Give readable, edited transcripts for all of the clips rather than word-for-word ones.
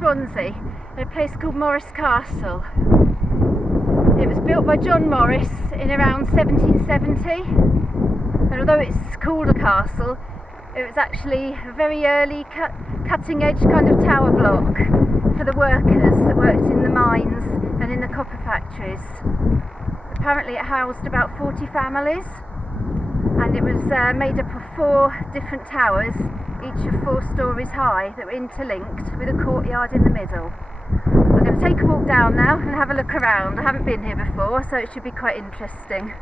Swansea, at a place called Morris Castle. It was built by John Morris in around 1770, and although it's called a castle, it was actually a very early cutting edge kind of tower block for the workers that worked in the mines and in the copper factories. Apparently it housed about 40 families, and it was made up of 4 different towers, each of 4 stories high, that were interlinked with a courtyard in the middle. I'm going to take a walk down now and have a look around. I haven't been here before, so it should be quite interesting.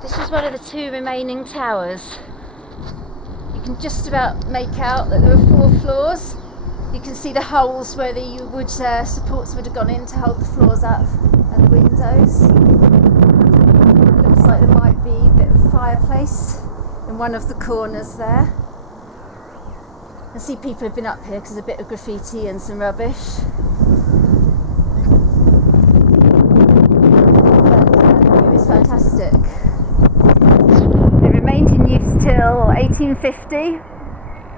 This is one of the 2 remaining towers. You can just about make out that there are 4 floors. You can see the holes where the wood supports would have gone in to hold the floors up, and the windows. It looks like there might be a bit of a fireplace in one of the corners there. I see people have been up here because there's a bit of graffiti and some rubbish. But the view is fantastic. It remained in use till 1850.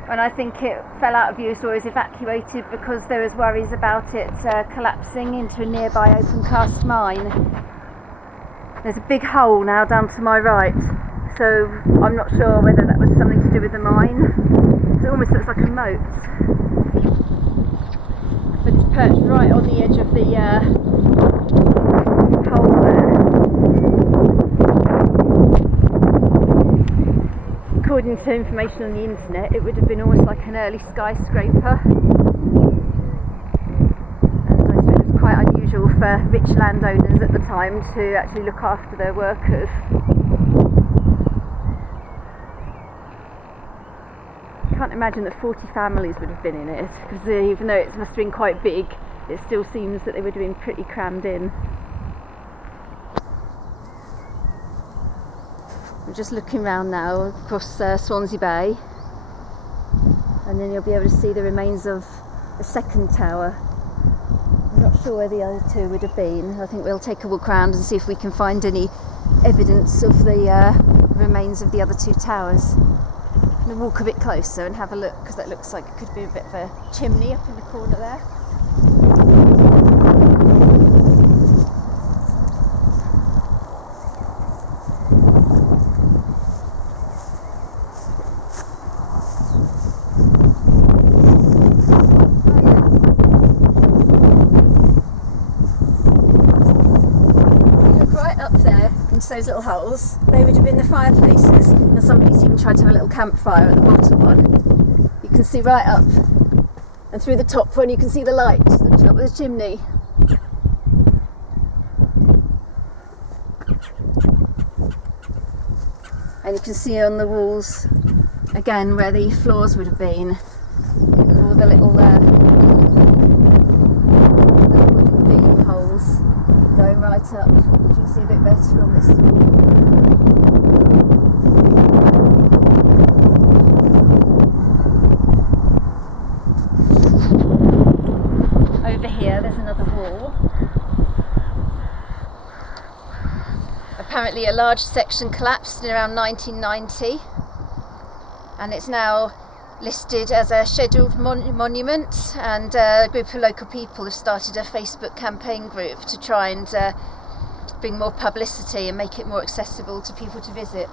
When I think it fell out of use or was evacuated because there was worries about it collapsing into a nearby open cast mine. There's a big hole now down to my right, so I'm not sure whether that was something to do with the mine. It almost looks like a moat, but it's perched right on the edge of the hole there. According to information on the internet, it would have been almost like an early skyscraper, and I suppose it's quite unusual for rich landowners at the time to actually look after their workers. I can't imagine that 40 families would have been in it, because even though it must have been quite big, it still seems that they would have been pretty crammed in. I'm just looking around now across Swansea Bay, and then you'll be able to see the remains of a second tower. I'm not sure where the other 2 would have been. I think we'll take a walk around and see if we can find any evidence of the remains of the other 2 towers. I'm going to walk a bit closer and have a look, because that looks like it could be a bit of a chimney up in the corner there. Those little holes, they would have been the fireplaces, and somebody's even tried to have a little campfire at the bottom one. You can see right up, and through the top one you can see the light, the top of the chimney. And you can see on the walls again where the floors would have been, with all the little wooden beam holes going right up. You can see a bit better on this wall. Over here there's another wall. Apparently a large section collapsed in around 1990, and it's now listed as a scheduled monument, and a group of local people have started a Facebook campaign group to try and bring more publicity and make it more accessible to people to visit.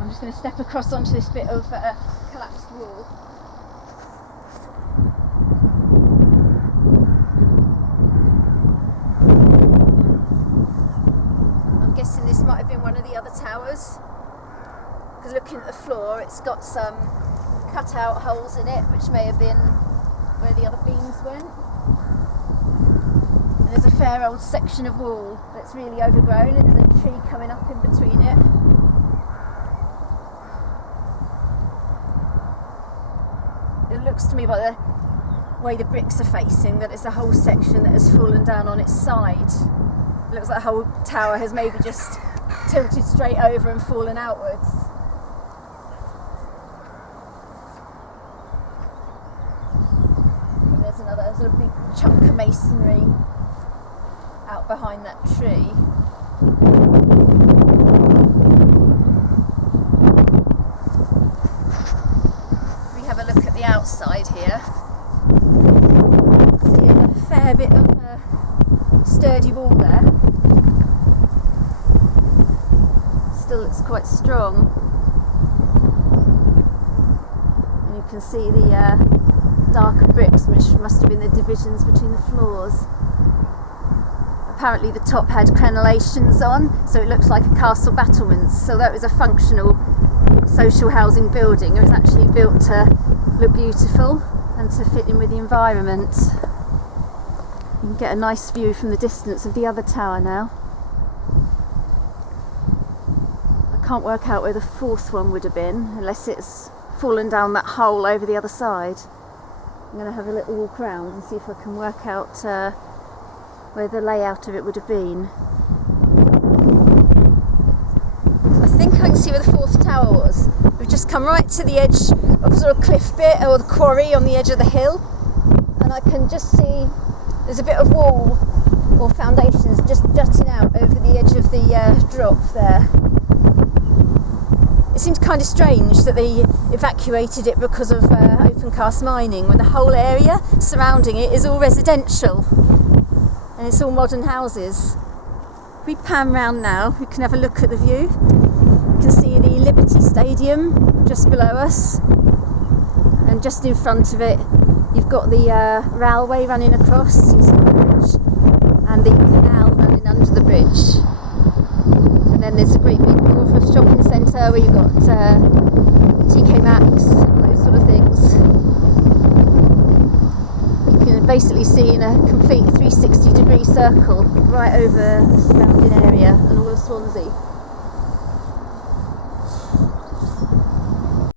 I'm just going to step across onto this bit of collapsed wall. I'm guessing this might have been one of the other towers, because looking at the floor it's got some cut out holes in it, which may have been where the other beams went. And there's a fair old section of wall that's really overgrown, and there's a tree coming up in between it. It looks to me by the way the bricks are facing that it's a whole section that has fallen down on its side. It looks like the whole tower has maybe just tilted straight over and fallen outwards. sort of big chunk of masonry out behind that tree. If we have a look at the outside here, see a fair bit of sturdy wall there. Still looks quite strong. And you can see the darker bricks, which must have been the divisions between the floors. Apparently the top had crenellations on, so it looks like a castle battlements. So that was a functional social housing building. It was actually built to look beautiful and to fit in with the environment. You can get a nice view from the distance of the other tower now. I can't work out where the fourth one would have been, unless it's fallen down that hole over the other side. I'm going to have a little walk around and see if I can work out where the layout of it would have been. I think I can see where the fourth tower was. We've just come right to the edge of the sort of cliff bit, or the quarry on the edge of the hill, and I can just see there's a bit of wall or foundations just jutting out over the edge of the drop there. It seems kind of strange that they evacuated it because of open cast mining, when the whole area surrounding it is all residential and it's all modern houses. If we pan round now, we can have a look at the view. You can see the Liberty Stadium just below us, and just in front of it you've got the railway running across, you see the bridge, and the canal running under the bridge. And then there's a great big Northwest shopping centre where you've got TK Maxx, those sort of things. You can basically see in a complete 360-degree circle right over the surrounding area and all of Swansea.